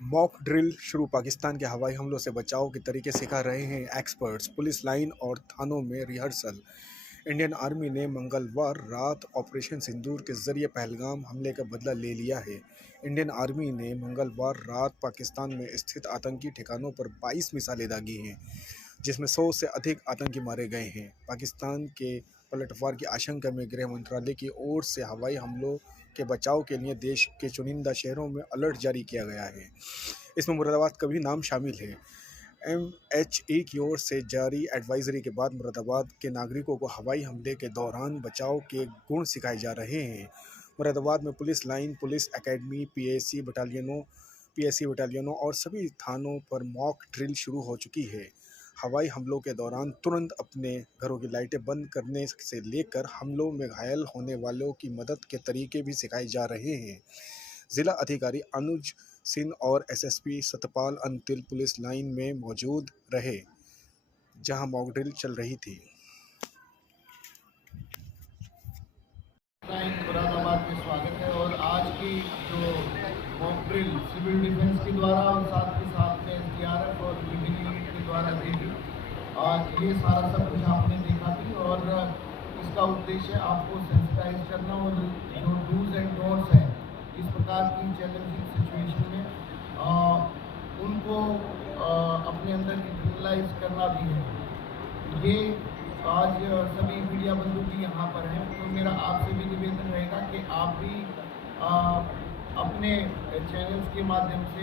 Mock drill शुरू, पाकिस्तान के हवाई हमलों से बचाव के तरीके सिखा रहे हैं एक्सपर्ट्स। पुलिस लाइन और थानों में रिहर्सल। इंडियन आर्मी ने मंगलवार रात ऑपरेशन सिंदूर के जरिए पहलगाम हमले का बदला ले लिया है। इंडियन आर्मी ने मंगलवार रात पाकिस्तान में स्थित आतंकी ठिकानों पर 22 मिसाइलें दागी हैं, जिसमें 100 से अधिक आतंकी मारे गए हैं। पाकिस्तान के पलटवार की आशंका में गृह मंत्रालय की ओर से हवाई हमलों के बचाव के लिए देश के चुनिंदा शहरों में अलर्ट जारी किया गया है। इसमें मुरादाबाद का भी नाम शामिल है। MHE की ओर से जारी एडवाइजरी के बाद मुरादाबाद के नागरिकों को हवाई हमले के दौरान बचाव के गुण सिखाए जा रहे हैं। मुरादाबाद में police line, police academy, PSC बटालियनों और सभी थानों पर मॉक ड्रिल शुरू हो चुकी है। हवाई हमलों के दौरान तुरंत अपने घरों की लाइटें बंद करने से लेकर हमलों में घायल होने वालों की मदद के तरीके भी सिखाए जा रहे हैं। जिला अधिकारी अनुज सिंह और SSP Satpal Antil police line में मौजूद रहे, जहां मॉक ड्रिल चल रही थी। मुरादाबाद में स्वागत है। और आज की जो मॉक ड्रिल सिविल डिफेंस के द्वारा और साथ ही साथ में SDRF और विभिन्न यूनिट के द्वारा देखी, आज ये सारा सब कुछ आपने देखा थी। और इसका उद्देश्य आपको सेंसिटाइज करना और जो डूज एंड डोंट्स हैं इस प्रकार की चैलेंजिंग सिचुएशन में उनको अपने अंदर इंटरनलाइज करना भी है। ये आज सभी मीडिया बंधु भी यहाँ पर हैं, तो मेरा आपसे भी निवेदन रहेगा कि आप भी अपने चैनल्स के माध्यम से,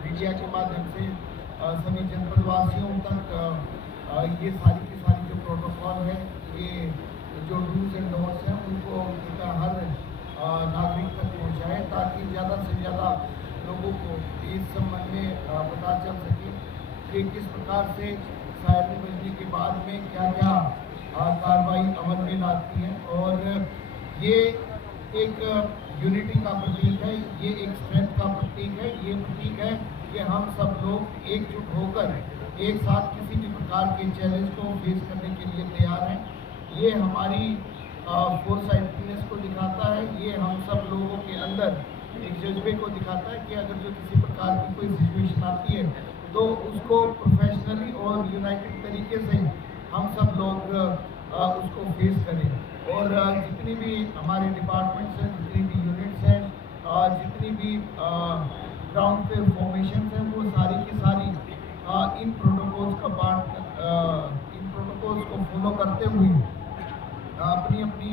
मीडिया के माध्यम से सभी जनपदवासियों तक ये सारी की सारी जो प्रोटोकॉल है, ये जो डूज एंड डोंट्स हैं उनको हर नागरिक तक पहुँचाएँ, ताकि ज़्यादा से ज़्यादा लोगों को इस संबंध में पता चल सके कि किस प्रकार से सायरन बजने के बाद में क्या क्या कार्रवाई अमल में लाती है। और ये एक यूनिटी का प्रतीक है, ये एक स्ट्रेंथ का प्रतीक है, ये प्रतीक है कि हम सब लोग एकजुट होकर एक साथ किसी भी प्रकार के चैलेंज को फेस करने के लिए तैयार हैं। ये हमारी फोरसाइटनेस को दिखाता है, ये हम सब लोगों के अंदर एक जज्बे को दिखाता है कि अगर जो किसी प्रकार की कोई सिचुएशन आती है तो उसको प्रोफेशनली और यूनाइटेड तरीके से हम सब लोग उसको फेस करें। और जितनी भी हमारे डिपार्टमेंट्स हैं, जितनी भी यूनिट्स हैं, जितनी भी ग्राउंड पे फॉर्मेशन हैं, वो सारी की सारी इन प्रोटोकॉल्स को फॉलो करते हुए अपनी अपनी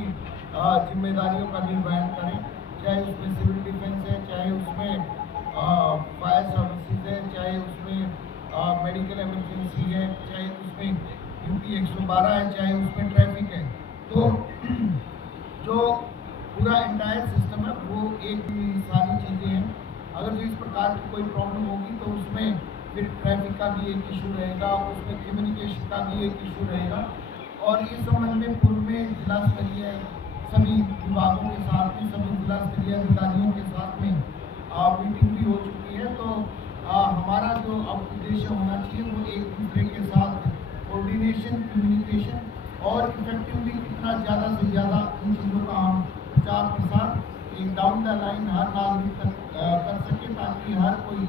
जिम्मेदारियों का निर्वहन करें, चाहे उसमें सिविल डिफेंस है, चाहे उसमें फायर सर्विसेज है, चाहे उसमें मेडिकल इमरजेंसी है, चाहे उसमें UP 112 है, चाहे उसमें ट्रैफिक है। तो जो पूरा एंटायर सिस्टम है वो एक सारी चीज़ें हैं। अगर जो इस प्रकार की कोई प्रॉब्लम होगी तो उसमें फिर ट्रैफिक का भी एक इशू रहेगा, उसमें कम्युनिकेशन का भी एक इशू रहेगा। और इस संबंध में पूर्व में जिला स्तरीय सभी विभागों के साथ में, सभी जिला स्तरीय अधिकारियों के साथ में मीटिंग भी हो चुकी है। तो हमारा जो अब उद्देश्य होना चाहिए वो एक दूसरे के साथ कोऑर्डिनेशन, कम्युनिकेशन और इफेक्टिवली कितना ज़्यादा से ज़्यादा इन चीज़ों का हम प्रचार प्रसार एक डाउन द लाइन हर नागरिक तक कर सके, ताकि हर कोई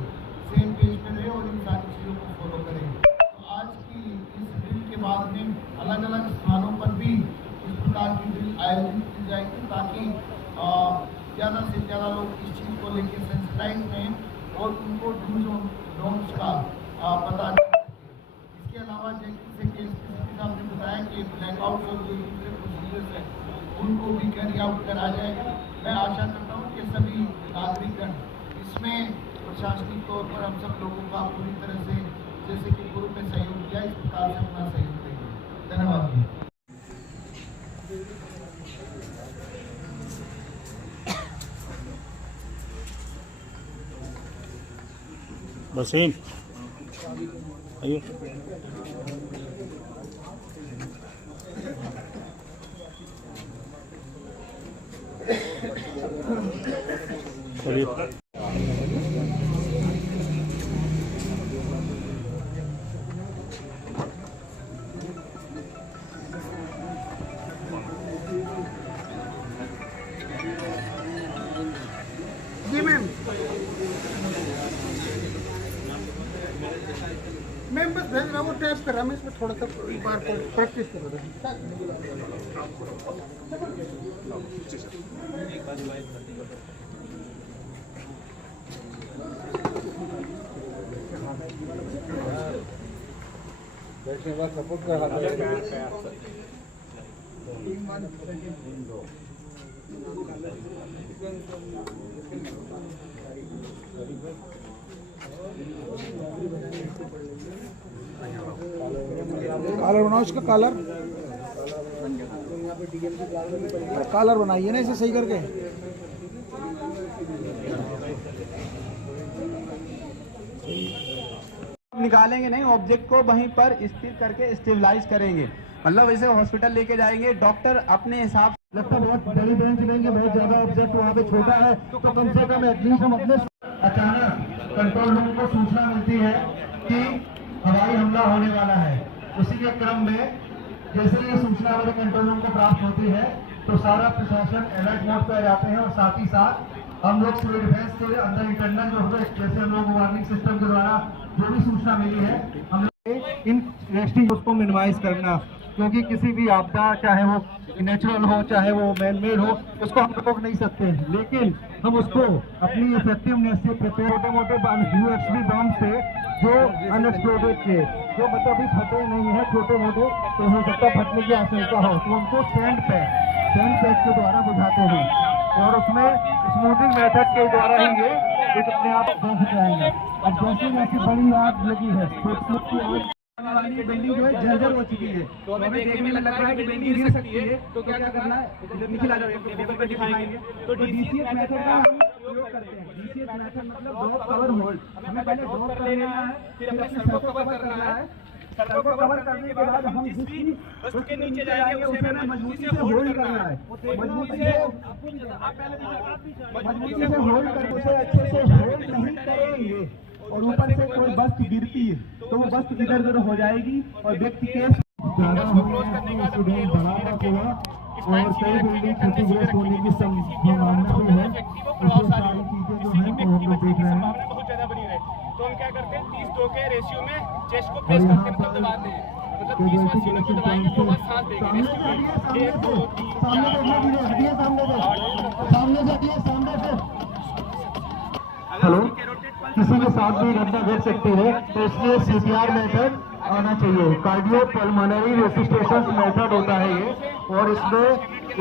सेम पेज पे रहे और इन सारी चीज़ों को फॉलो करे। तो आज की इस ड्रिल के बाद में अलग अलग स्थानों पर भी इस प्रकार की ड्रिल आयोजित की जाएगी, ताकि ज़्यादा से ज़्यादा लोग इस चीज़ को लेकर सेंसिटाइज रहें और उनको डूज और डोंट्स का पता चल सके। इसके अलावा जैसे कि साहब ने बताया कि ब्लैकआउट और जो दूसरे प्रोसीजर्स हैं उनको भी कैरी आउट करा जाएगा। मैं आशा करता हूँ कि सभी नागरिकगण इसमें प्रशासनिक तौर पर हम सब लोगों का पूरी तरह से जैसे कि पूर्व में सहयोग किया, इस प्रकार से अपना सहयोग देंगे। धन्यवाद। वसीम आइए। चलिए। रहा है वो टैप कर रहा है, मैं इसमें थोड़ा सा एक बार प्रैक्टिस कर रहा सपोर्ट कर कॉलर बनाओ, इसका कॉलर कॉलर बनाइए ना इसे सही करके। निकालेंगे नहीं, ऑब्जेक्ट को वहीं पर स्थिर करके स्टेबलाइज करेंगे, मतलब इसे हॉस्पिटल लेके जाएंगे, डॉक्टर अपने हिसाब से। लगता है बहुत बड़ी बेंच लेंगे, बहुत ज्यादा ऑब्जेक्ट वहाँ पे छोटा है, तो कम से कम एटलीस्ट हम अपने अचानक कंट्रोल रूम को सूचना मिलती है कि हवाई हमला होने वाला है। उसी के क्रम में जैसे ये सूचना हमारे कंट्रोल रूम को प्राप्त होती है तो सारा प्रशासन अलर्ट मोड पे आ जाते हैं और साथ ही साथ हम लोग सिविल डिफेंस के अंदर इंटरनल जो होगा, जैसे हम लोग वार्निंग सिस्टम के द्वारा जो भी सूचना मिली है हम लोग इन रेस्टिंग उसको मिनिमाइज करना, क्योंकि किसी भी आपदा, चाहे वो नेचुरल हो चाहे वो मैन मेड हो, उसको हम रोक नहीं सकते, लेकिन हम उसको अपनी इफेक्टिवनेस से प्रिपेयर छोटे मोटे यूएसबी बम से जो अनएक्सप्लोडेड थे, जो मतलब भी फटे नहीं है, छोटे मोटे तो हो सकता फटने की आशंका हो, तो उनको सैंड पैक के द्वारा बुझाते हैं और उसमें स्मूथिंग मेथड के द्वारा ही ये अपने आप बच जाएंगे। अब जैसे जैसे बड़ी आग लगी है, वाली बिल्डिंग जो है जर्जर हो चुकी है, तो हमें देखने में लग रहा है कि बिल्डिंग गिर सकती है, तो क्या करना है, इधर नीचे ला जाओ, पेपर पर दिखाएंगे। तो डीसीएस मेथड का हम प्रयोग करते हैं। डीसीएस मेथड मतलब ड्रॉप कवर होल्ड, हमें पहले ड्रॉप कर लेना है, फिर अपने सर को कवर करना है, सर को कवर करने के बाद हम जिसकी उसके नीचे जाएंगे उसे हमें मजबूती से होल्ड करना है, मजबूती से होल्ड करके उसे अच्छे से होल्ड नहीं करेंगे और ऊपर से कोई वस्तु गिरती है तो वो वस्तु इधर उधर हो जाएगी और व्यक्ति के ज्यादा और कई बिल्डिंग क्षतिग्रस्त होने की संभावना भी है। इसलिए सारी चीजें जो है वो हम लोग देख रहे हैं। बहुत ज्यादा बनी रहे तो हम क्या करते हैं 30-2 के रेशियो में चेस्ट को प्रेस करके मतलब दबाते हैं, मतलब 30 बार सीने को दबाएंगे तो बस सांस देंगे। हेलो, किसी के साथ भी घटना घट सकती है तो इसलिए सीपीआर मेथड आना चाहिए। कार्डियो पल्मोनरी रेसिस्टेशन मेथड होता है ये, और इसमें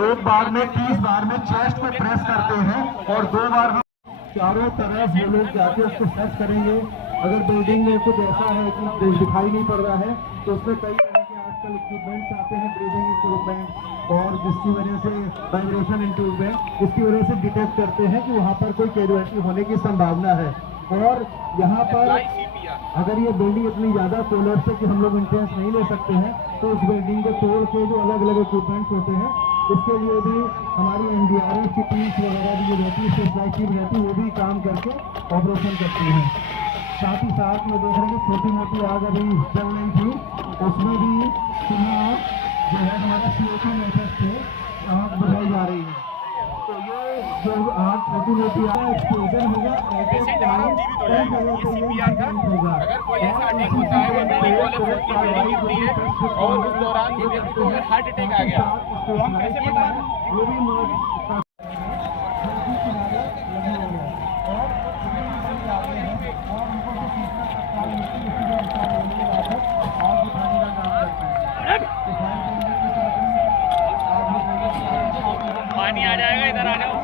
एक बार में 30 बार में चेस्ट पे प्रेस करते हैं और 2 बार हम चारों तरफ वो लोग जाके उसको सर्च करेंगे। अगर बिल्डिंग में कुछ ऐसा है कि दिखाई नहीं पड़ रहा है तो उसमें कई तरह के आजकल इक्विपमेंट्स आते हैं, ब्रीदिंग इक्विपमेंट, और जिसकी वजह से वाइब्रेशन इक्विपमेंट, इसकी वजह से डिटेक्ट करते हैं कि वहाँ पर कोई कैजुअलिटी होने की संभावना है। और यहाँ पर अगर ये बिल्डिंग इतनी ज़्यादा कोलर से कि हम लोग इंट्रेंस नहीं ले सकते हैं तो उस बिल्डिंग को तोड़ के जो अलग अलग इक्विपमेंट्स होते हैं इसके लिए भी हमारी एनडीआरएफ की टीम्स वगैरह भी जो रहती है, स्पेशलाइज टीम रहती है, वो भी काम करके ऑपरेशन करती हैं। साथ ही साथ में देख रहे हैं छोटी मोटी आग अभी चल रही थी, उसमें भी चूल्हा जो है हमारा CO2 मेथड से आग बुझाई जा रही है। तो ये जो आग छोटी मोटी आग एक्सप्लोजन होगा, अगर कोई ऐसा अटैक होता है वो बिल्डिंग वाले की बिल्डिंग गिरती है और उस दौरान ये व्यक्ति को अगर हार्ट अटैक आ गया तो हम कैसे बताएं? पानी आ जाएगा, इधर आ जाओ।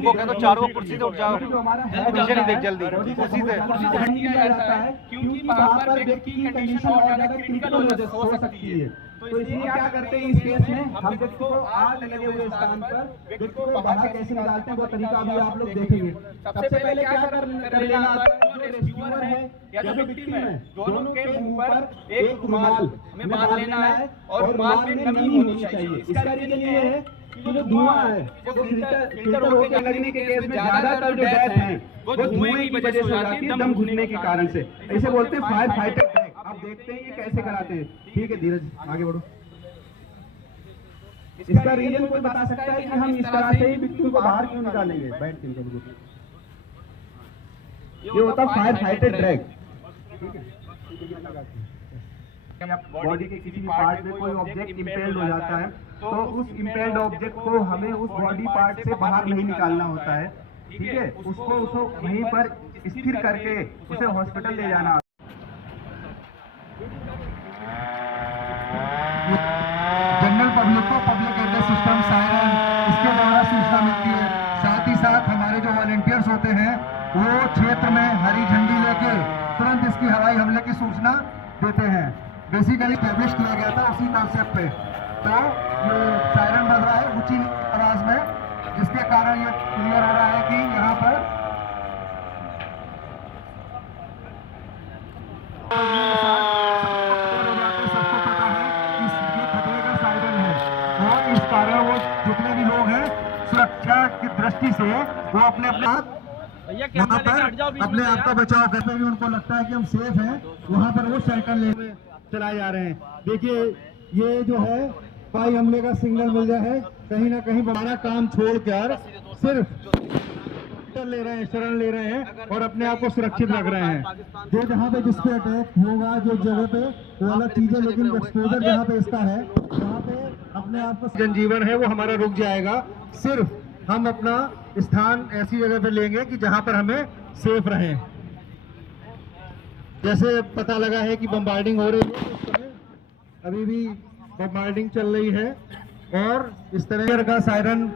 उनको कह दो चारों कुर्सी से उठ जाओ, पीछे नहीं देख जल्दी कुर्सी से हट दिया जाता है क्योंकि वहाँ पर व्यक्ति की कंडीशन और ज्यादा क्रिटिकल हो सकती है। तो इसलिए क्या करते हैं इस केस में, हम व्यक्ति को आग लगे हुए स्थान पर व्यक्ति को बाहर कैसे निकालते हैं वो तरीका भी आप लोग देखेंगे। सबसे पहले क्या कर लेना आता है, जो रेस्क्यूअर है या जो विक्टिम है दोनों के मुंह पर एक रुमाल हमें बांध लेना है और रुमाल में नमी होनी चाहिए। इसका रीजन ये है कि जो धुआं है वो फिल्टर होकर लगने के केस में ज्यादातर जो डेथ है वो धुएं की वजह से हो जाती है, दम घुटने के कारण से। ऐसे बोलते हैं फायर फाइटर टैग। आप देखते हैं ये कैसे कराते हैं। ठीक है धीरज आगे बढ़ो। इसका रीजन कोई बता सकता है कि हम इस तरह से ही विक्टिम को बाहर क्यों निकालेंगे? बैठ के ये होता है फायर फाइटर ड्रैग। बॉडी के किसी पार्ट में कोई ऑब्जेक्ट इंपेल्ड हो जाता है तो उस इंपेल्ड ऑब्जेक्ट को हमें उस बॉडी पार्ट से बाहर नहीं निकालना होता है। ठीक है, उसको वहीं पर स्थिर करके उसे हॉस्पिटल ले जाना। जनरल पब्लिक को पब्लिक एड्रेस सिस्टम सायरन इसके द्वारा सूचना मिलती है। साथ ही साथ हमारे जो वॉलंटियर्स होते हैं वो क्षेत्र में हरी झंडी लेके तुरंत इसकी हवाई हमले की सूचना देते हैं। बेसिकली पब्लिश किया गया था उसी कॉन्सेप्ट पे। तो ये सायरन बज रहा है ऊंची आवाज में, जिसके कारण ये क्लियर हो रहा है कि यहाँ पर सबको पता है कि ये खतरे का सायरन है और इस कारण वो जितने भी लोग हैं सुरक्षा की दृष्टि से वो अपने वहाँ पर अपने आप का बचाव करते हुए उनको लगता है कि हम सेफ हैं, वहाँ पर वो साइकिल लेने चलाए जा रहे हैं। देखिए ये जो है हवाई हमले का सिग्नल मिल गया है। कहीं ना कहीं हमारा काम छोड़कर सिर्फ ले रहे हैं, शरण ले रहे हैं और अपने आप को सुरक्षित रख रहे हैं। जो जहाँ पे जिस पे अटैक होगा जो जगह पे वो अलग चीज है, लेकिन एक्सपोजर जहाँ पे इसका है वहाँ पे अपने आप को जनजीवन है वो हमारा रुक जाएगा। सिर्फ हम अपना स्थान ऐसी जगह पे लेंगे कि जहाँ पर हमें सेफ रहे। जैसे पता लगा है कि बम्बार्डिंग हो रही है, इस समय अभी भी बम्बार्डिंग चल रही है और इस तरह का सायरन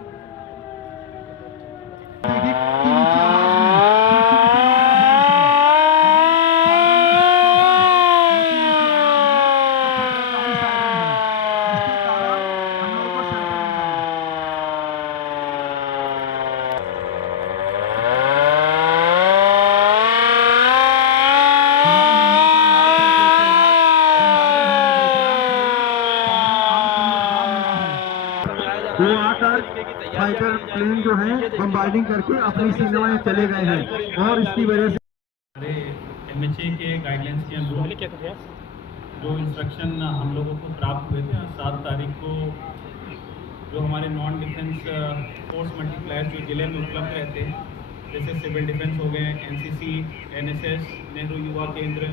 वो आकर फाइटर प्लेन जो है बम्बार्डिंग करके अपनी सीमा में चले गए हैं और इसकी वजह से हमारे MHA के गाइडलाइंस के अनुसार जो इंस्ट्रक्शन हम लोगों को प्राप्त हुए थे 7 तारीख को जो हमारे नॉन डिफेंस फोर्स मल्टीप्लायर जो जिले में उपलब्ध रहते हैं, जैसे सिविल डिफेंस हो गए, NCC, NSS, नेहरू युवा केंद्र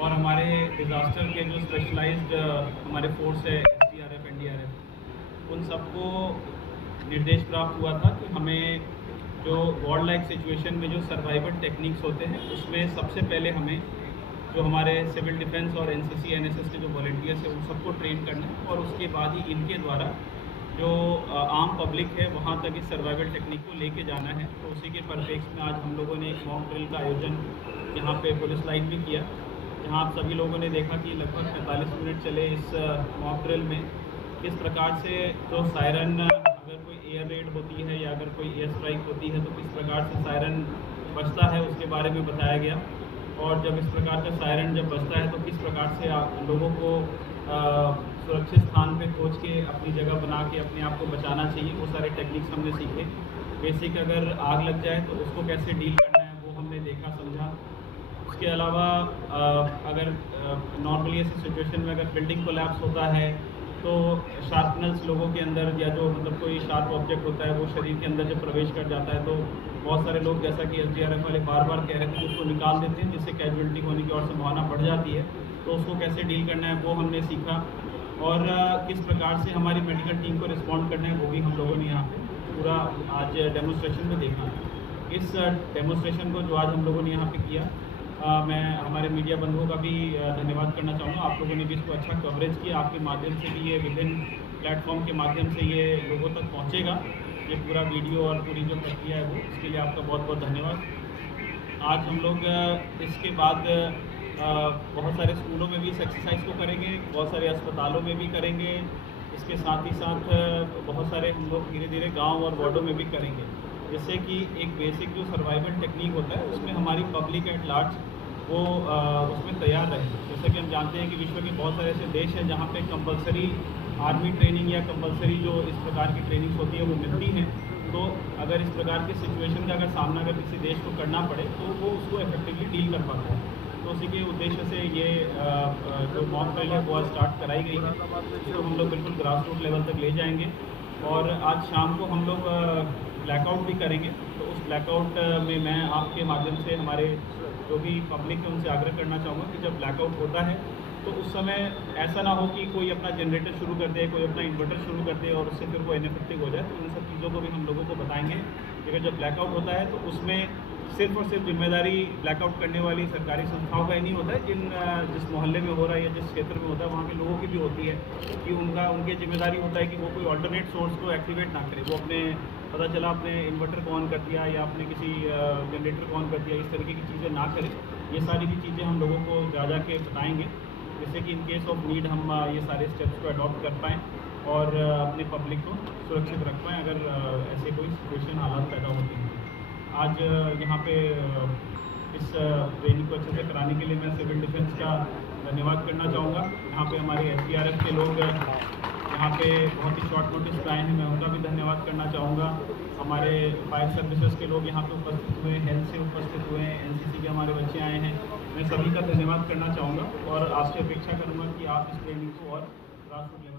और हमारे डिज़ास्टर के जो स्पेशलाइज्ड हमारे फोर्स है SDRF, NDRF, उन सबको निर्देश प्राप्त हुआ था कि हमें जो वॉर लाइक सिचुएशन में जो सर्वाइवल टेक्निक्स होते हैं उसमें सबसे पहले हमें जो हमारे सिविल डिफेंस और NCC, NSS के जो वॉलंटियर्स हैं उन सबको ट्रेन करना है और उसके बाद ही इनके द्वारा जो आम पब्लिक है वहाँ तक इस सर्वाइवल टेक्निक को लेके जाना है। तो उसी के परिप्रेक्ष्य में आज हम लोगों ने एक मॉक ड्रिल का आयोजन यहाँ पे पुलिस लाइन में किया, जहाँ आप सभी लोगों ने देखा कि लगभग 45 मिनट चले इस मॉक ड्रिल में किस प्रकार से जो सायरन अगर कोई एयर रेड होती है या अगर कोई एयर स्ट्राइक होती है तो किस प्रकार से सायरन बजता है उसके बारे में बताया गया। और जब इस प्रकार का सायरन जब बजता है तो किस प्रकार से आप लोगों को सुरक्षित स्थान पे खोज के अपनी जगह बना के अपने आप को बचाना चाहिए, वो सारे टेक्निक्स हमने सीखे। बेसिक अगर आग लग जाए तो उसको कैसे डील करना है वो हमने देखा समझा। उसके अलावा अगर नॉर्मली ऐसी सिचुएशन में अगर बिल्डिंग कोलैप्स होता है तो शार्पनर्स लोगों के अंदर या जो मतलब कोई शार्प ऑब्जेक्ट होता है वो शरीर के अंदर जब प्रवेश कर जाता है तो बहुत सारे लोग जैसा कि SDRF वाले बार बार कह रहे थे उसको निकाल देते हैं, जिससे कैजुअलिटी होने की और संभावना बढ़ जाती है। तो उसको कैसे डील करना है वो हमने सीखा और किस प्रकार से हमारी मेडिकल टीम को रिस्पॉन्ड करना है वो भी हम लोगों ने यहाँ पे पूरा आज डेमोन्स्ट्रेशन में देखा। इस डेमोन्स्ट्रेशन को जो आज हम लोगों ने यहाँ पे किया मैं हमारे मीडिया बंधुओं का भी धन्यवाद करना चाहूँगा। आप लोगों ने भी इसको अच्छा कवरेज किया, आपके माध्यम से भी ये विभिन्न प्लेटफॉर्म के माध्यम से ये लोगों तक पहुँचेगा ये पूरा वीडियो और पूरी जो प्रक्रिया है वो, इसके लिए आपका बहुत बहुत धन्यवाद। आज हम लोग इसके बाद बहुत सारे स्कूलों में भी इस एक्सरसाइज को करेंगे, बहुत सारे अस्पतालों में भी करेंगे। इसके साथ ही साथ बहुत सारे हम लोग धीरे धीरे गांव और वार्डों में भी करेंगे, जिससे कि एक बेसिक जो सर्वाइवल टेक्निक होता है उसमें हमारी पब्लिक एट लार्ज वो उसमें तैयार रहे। जैसे कि हम जानते हैं कि विश्व के बहुत सारे ऐसे देश हैं जहाँ पे कंपलसरी आर्मी ट्रेनिंग या कंपलसरी जो इस प्रकार की ट्रेनिंग्स होती है वो मिलती हैं। तो अगर इस प्रकार के सिचुएशन का अगर सामना अगर किसी देश को करना पड़े तो वो उसको इफेक्टिवली डील कर पाता है। तो उसी के उद्देश्य से ये जो मॉक ड्रिल है वो स्टार्ट कराई गई है, इसको हम लोग बिल्कुल ग्रास रूट लेवल तक ले जाएंगे। और आज शाम को हम लोग ब्लैकआउट भी करेंगे। तो उस ब्लैकआउट में मैं आपके माध्यम से हमारे जो भी पब्लिक है उनसे आग्रह करना चाहूँगा कि जब ब्लैकआउट होता है तो उस समय ऐसा ना हो कि कोई अपना जनरेटर शुरू कर दे, कोई अपना इन्वर्टर शुरू कर दे और उससे फिर वो इनइफेक्टिव हो जाए। तो इन सब चीज़ों को भी हम लोगों को बताएंगे। लेकिन जब ब्लैकआउट होता है तो उसमें सिर्फ और सिर्फ जिम्मेदारी ब्लैकआउट करने वाली सरकारी संस्थाओं का ही नहीं होता है, जिस मोहल्ले में हो रहा है या जिस क्षेत्र में होता है वहाँ के लोगों की भी होती है कि उनकी जिम्मेदारी होता है कि वो कोई अल्टरनेट सोर्स को एक्टिवेट ना करे। वो अपने पता चला अपने इन्वर्टर को ऑन कर दिया या अपने किसी जनरेटर को ऑन कर दिया, इस तरीके की चीज़ें ना करें। ये सारी की चीज़ें हम लोगों को जा के बताएँगे, जिससे कि इन केस ऑफ नीड हम ये सारे स्टेप्स को अडॉप्ट कर पाएँ और अपने पब्लिक को सुरक्षित रख पाएँ अगर ऐसे कोई सिचुएशन हालात पैदा होती हैं। आज यहाँ पे इस ट्रेनिंग को अच्छे से कराने के लिए मैं सिविल डिफेंस का धन्यवाद करना चाहूँगा। यहाँ पे हमारे SDRF के लोग यहाँ पे बहुत ही शॉर्ट नोटिस पे आए हैं, मैं उनका भी धन्यवाद करना चाहूँगा। हमारे फायर सर्विसेज के लोग यहाँ पे उपस्थित हुए, हेल्थ से उपस्थित हुए हैं, NCC के हमारे बच्चे आए हैं, मैं सभी का धन्यवाद करना चाहूँगा और आपसे अपेक्षा करूँगा कि आप इस ट्रेनिंग को और ग्रासरूट लेवल